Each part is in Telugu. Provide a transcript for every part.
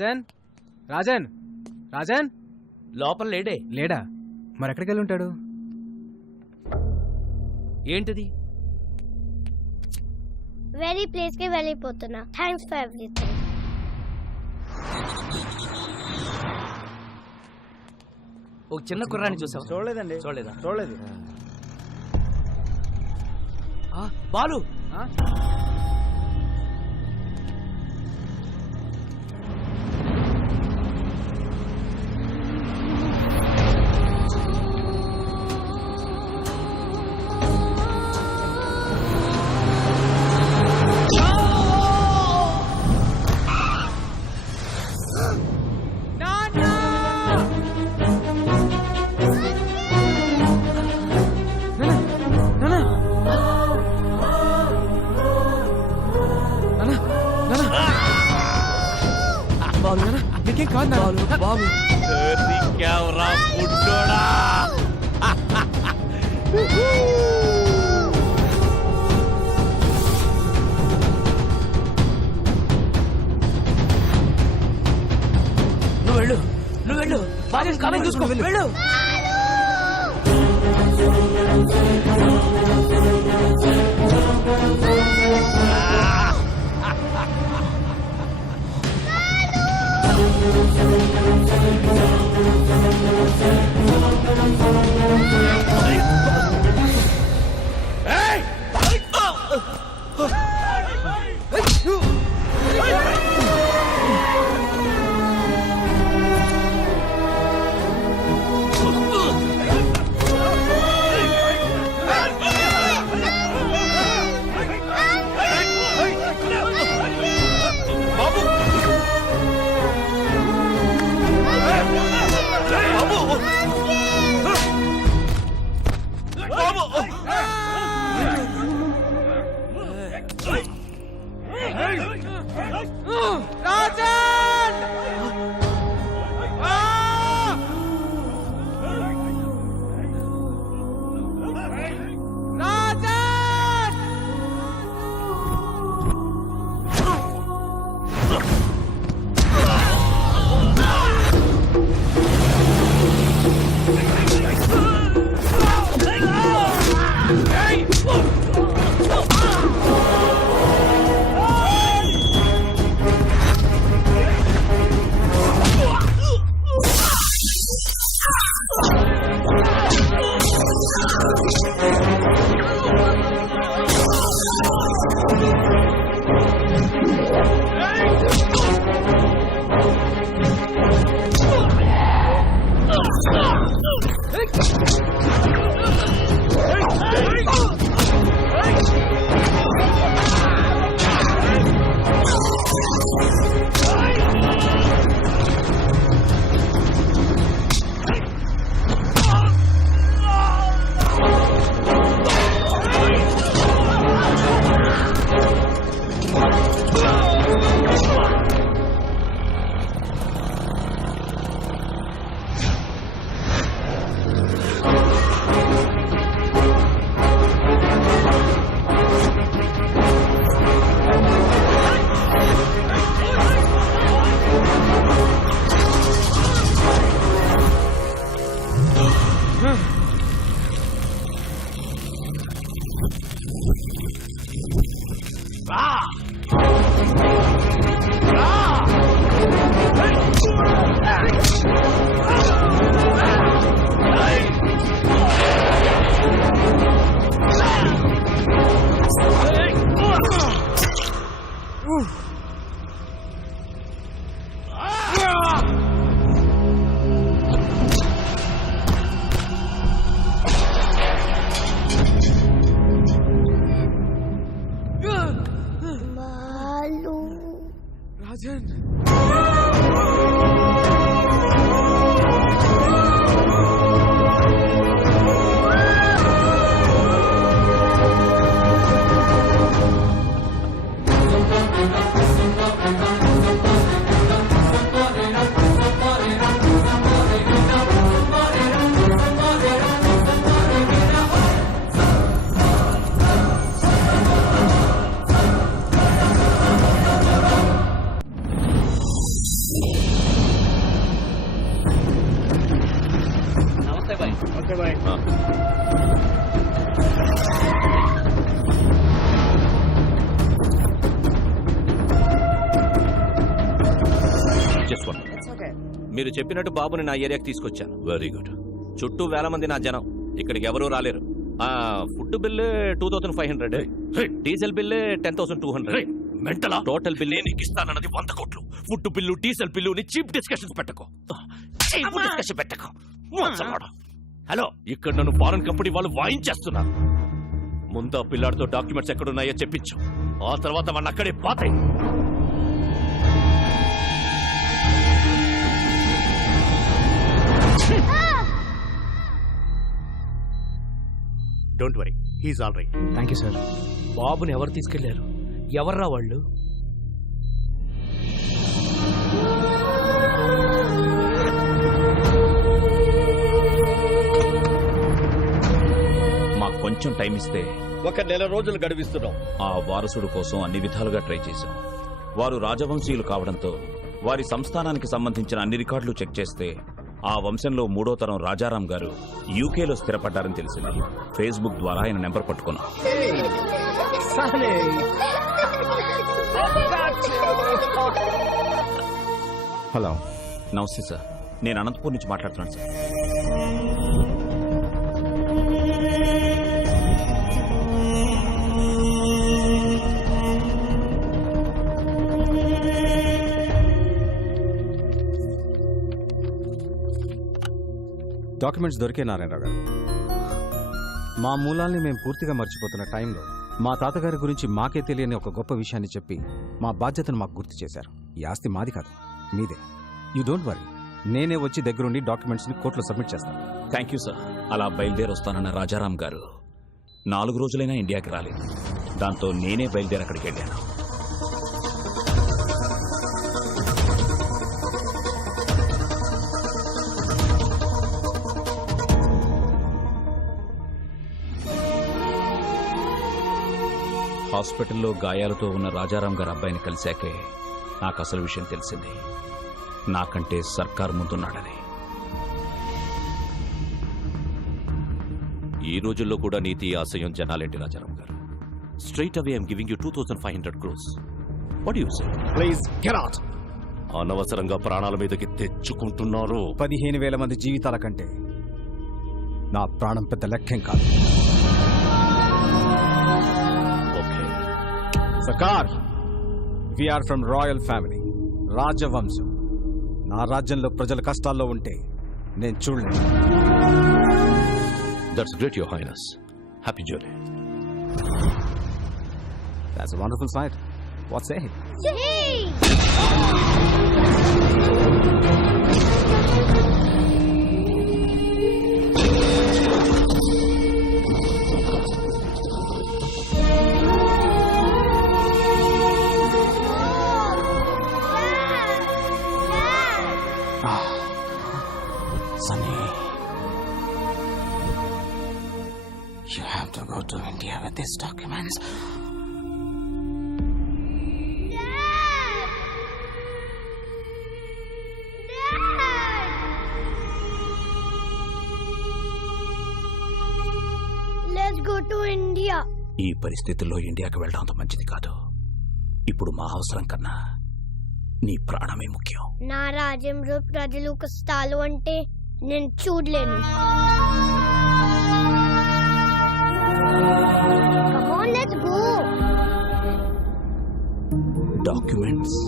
రాజన్ రాజన్ రాజన్ లోపల లేడే. లేడా? మరి ఎక్కడికి వెళ్ళి ఉంటాడు? ఏంటిది? వేరే ప్లేస్ కి వెళ్ళిపోతున్నా. Thanks for everything. ఒక చిన్న కుర్రాన్ని చూసావు? చూడలేదండి. చూడలేదు. బాలు, నీకేం కాదు బాబు. నువ్వు వెళ్ళు. బాగా కాలం చూసుకో. వెళ్ళు. మీరు చెప్పినట్టు బాబుని నా ఏరియాకి తీసుకొచ్చాను. Very good. చుట్టూ వేల మంది నా జనం, ఇక్కడికి ఎవరూ రాలేరు. Food bill 2500, diesel bill 10,200. మెంటలా? టోటల్ బిల్లు నీకు ఇస్తానన్నది 100 కోట్లు. Food bill, diesel bill cheap discussions పెట్టకు. హలో, ఇక్కడ నన్ను ఫారెన్ కంపెనీ వాళ్ళు వాయించేస్తున్నారు. ముందా పిల్లాడితో డాక్యుమెంట్స్ ఎక్కడున్నాయో చెప్పించు, ఆ తర్వాత మన అక్కడే పాతాయి. Don't worry, he's all right. Thank you sir. బాబుని ఎవరు తీసుకెళ్లారు? ఎవర్రా వాళ్ళు? మాకు కొంచెం టైం ఇస్తే 1 నెల రోజులు గడివిస్తున్నాం. ఆ వారసుడు కోసం అన్ని విధాలుగా ట్రై చేశాం. వారు రాజవంశీయులు కావడంతో వారి సంస్థానానికి సంబంధించిన అన్ని రికార్డులు చెక్ చేస్తే ఆ వంశంలో 3వ తరం రాజారాం గారు యూకేలో స్థిరపడ్డారని తెలిసింది. ఫేస్బుక్ ద్వారా ఆయన నెంబర్ పట్టుకున్నాం. హలో. నమస్తే సార్, నేను అనంతపూర్ నుంచి మాట్లాడుతున్నాను సార్. డాక్యుమెంట్స్ దొరికే నారాయణరావు గారు. మా మూలాల్ని మేము పూర్తిగా మర్చిపోతున్న టైంలో మా తాతగారి గురించి మాకే తెలియని ఒక గొప్ప విషయాన్ని చెప్పి మా బాధ్యతను మాకు గుర్తు చేశారు. ఈ ఆస్తి మాది కాదు, మీదే. యూ డోంట్ వరీ, నేనే వచ్చి దగ్గరుండి డాక్యుమెంట్స్ని కోర్టులో సబ్మిట్ చేస్తాను. Thank you sir. అలా బయలుదేరి వస్తానన్న రాజారాం గారు 4 రోజులైనా ఇండియాకి రాలేదు. దాంతో నేనే బయలుదేరి అక్కడికి వెళ్ళాను. హాస్పిటల్లో గాయాలతో ఉన్న రాజారాం గారి అబ్బాయిని కలిశాకే నాకు అసలు విషయం తెలిసింది. నాకంటే సర్కార్ ముందున్నాడని. ఈ రోజుల్లో కూడా నీతి ఆశయం జనాలేంటి రాజారాం గారు? Straight away I'm giving you 2500 crores. What you say? Please get out. అనవసరంగా ప్రాణాల మీదకి తెచ్చుకుంటున్నారు. 15,000 మంది జీవితాల కంటే నా ప్రాణం పెద్ద లెక్కేం కాదు. సర్కార్, వీఆర్ ఫ్రమ్ రాయల్ ఫ్యామిలీ, రాజవంశం. నా రాజ్యంలో ప్రజల కష్టాల్లో ఉంటే నేను చూడలేను. That's great your highness. Happy journey. That's a wonderful sight. What say? Sunny, you have to go to India with these documents. Let's go to India. ఈ పరిస్థితుల్లో ఇండియాకి వెళ్ళడం అంత మంచిది కాదు. ఇప్పుడు మా అవసరం కన్నా నీ ప్రాణమే ముఖ్యం. నా రాజ్యంలో ప్రజలు కష్టాలు అంటే నేను చూడలేను. Come on, let's go. Documents.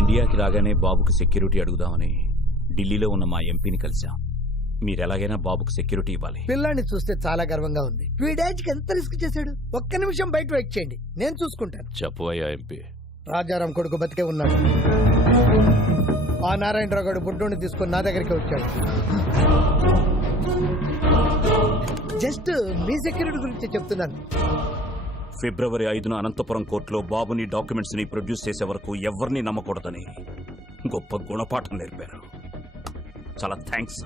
ఇండియాకి రాగానే బాబుకి సెక్యూరిటీ అడుగుదామని ఢిల్లీలో ఉన్న మా ఎంపీని కలిశాం. మీరు ఎలాగైనా బాబుకు సెక్యూరిటీ ఇవ్వాలి. పిల్లాన్ని చూస్తే చాలా గర్వంగా ఉంది. వీడేజ్కి ఎంత రిస్క్ చేశాడు. ఒక్క నిమిషం బయట వెయిట్ చేయండి, నేను చూసుకుంటాను. చెప్పు అయ్యా ఎంపీ. రాజారాం కొడుకు బతికే ఉన్నాడు. ఆ నారాయణరావు గారు బుడ్డోని తీసుకొని నా దగ్గరికి వచ్చాడు. జస్ట్ మీ సెక్యూరిటీ గురించి చెప్తున్నాను. ఫిబ్రవరి 5న అనంతపురం కోర్టులో బాబుని డాక్యుమెంట్స్ ని ప్రొడ్యూస్ చేసే వరకు ఎవరిని నమ్మకూడదని గొప్ప గుణపాఠం నేర్పారు. చాలా థ్యాంక్స్.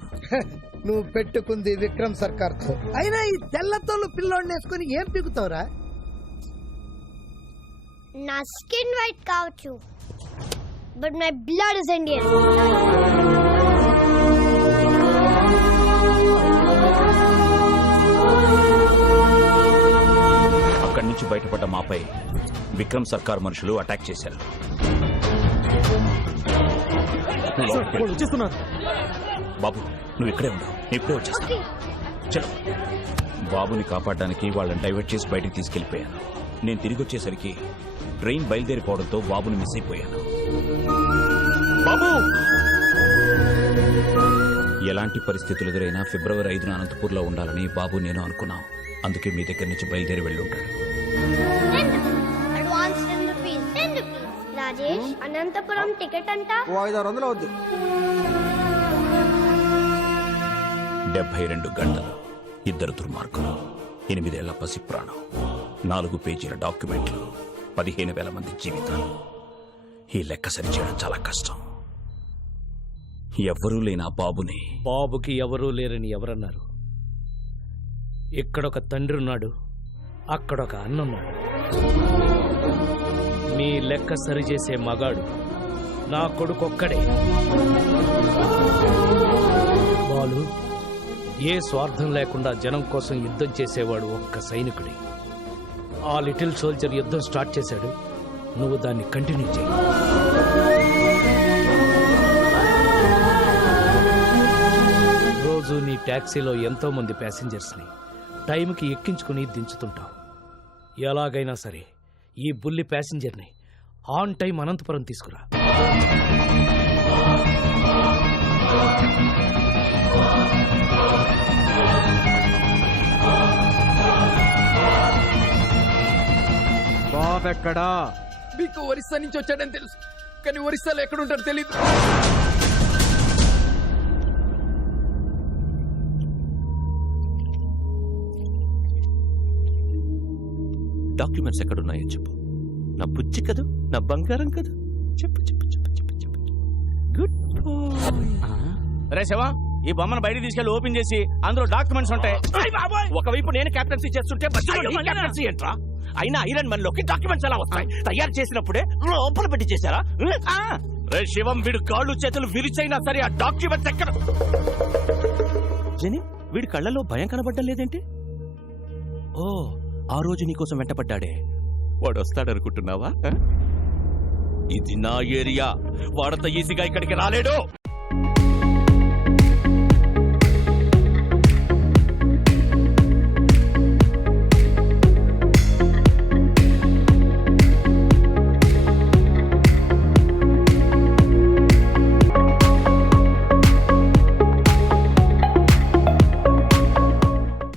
నువ్వు పెట్టుకుంది విక్రమ్ సర్కార్ తో. అయినా ఈ తెల్లతోళ్ళు పిల్లోడిని వేసుకుని ఏం పీకుతావురా? నా స్కిన్ వైట్ కావచ్చు, but my blood is Indian. అక్కడి నుంచి నుంచి బయటపడ్డ మాపై విక్రమ్ సర్కార్ మనుషులు అటాక్ చేశారు. బాబు నువ్వు ఇక్కడే ఉండవు, నేను ఇప్పుడే వచ్చేస్తాను. చలో. బాబుని కాపాడడానికి వాళ్ళని డైవర్ట్ చేసి బయటికి తీసుకెళ్లిపోయాను. నేను తిరిగి వచ్చేసరికి ట్రైన్ బయలుదేరిపోవడంతో బాబుని మిస్ అయిపోయాను. బాబు! ఎలాంటి పరిస్థితులు ఎదురైనా ఫిబ్రవరి 5న అనంతపూర్లో ఉండాలని బాబు నేను అనుకున్నాం. అందుకే మీ దగ్గర నుంచి బయలుదేరి వెళ్ళి ఉంటాడు. Advance 10 rupees. 10 rupees. Rajesh, Anantapur ticket అంట 500 అవుద్ది. 72 గంటలు, 2 దుర్మార్గులు, 8 ఏళ్ల పసి ప్రాణం, 4 పేజీల డాక్యుమెంట్లు, 15,000 మంది జీవితాలు. ఈ లెక్క సరిచేయడం చాలా కష్టం. ఎవ్వరూ లేని ఆ బాబుని బాబుకి ఎవరూ లేరని ఎవరన్నారు? ఇక్కడొక తండ్రి ఉన్నాడు, అక్కడొక అన్నున్నాడు. మీ లెక్క సరిచేసే మగాడు నా కొడుకొక్కడే. బాలు ఏ స్వార్థం లేకుండా జనం కోసం యుద్ధం చేసేవాడు ఒక్క సైనికుడే. ఆ లిటిల్ సోల్జర్ యుద్ధం స్టార్ట్ చేశాడు, నువ్వు దాన్ని కంటిన్యూ చేయి. రోజు నీ ట్యాక్సీలో ఎంతో మంది ప్యాసింజర్స్ని టైంకి ఎక్కించుకుని దించుతుంటావు. ఎలాగైనా సరే ఈ బుల్లి ప్యాసింజర్ని ఆన్ టైం అనంతపురం తీసుకురా. బాబెక్కడా? మీకు ఒరిస్సా నుంచి వచ్చాడని తెలుసు, కానీ ఒరిస్సాలో ఎక్కడుంటాడో తెలీదు. డాక్యుమెంట్స్ ఎక్కడున్నాయో చెప్పు. నా బుజ్జి కదూ, నా బంగారం కదూ. చెప్పు చెప్పు చెప్పు చెప్పు చెప్పు. గుడ్ రే శివ, ఈ బొమ్మను బయట తీసుకెళ్లి ఓపెన్ చేసి అందులో డాక్యుమెంట్స్ ఉంటాయి. ఒకవైపు నేను కెప్టెన్సీ చేస్తుంటే కెప్టెన్సీ ఏంట్రా? అయినా ఐరన్ మన్ లోకి డాక్యుమెంట్స్ ఎలా వస్తాయి? తయారు చేసినప్పుడే లోపల పెట్టి చేశారా? రే శివం, వీడు కాళ్ళు చేతులు విరిచైనా సరే ఆ డాక్యుమెంట్స్ ఎక్కడ? జని, వీడి కళ్ళలో భయం కనబడ్డం లేదేంటి? ఓ, ఆ రోజు నీకోసం వెంటపడ్డాడే, వాడు వస్తాడనుకుంటున్నావా? ఇది నా ఏరియా, వాడంత ఈజీగా ఇక్కడికి రాలేడు.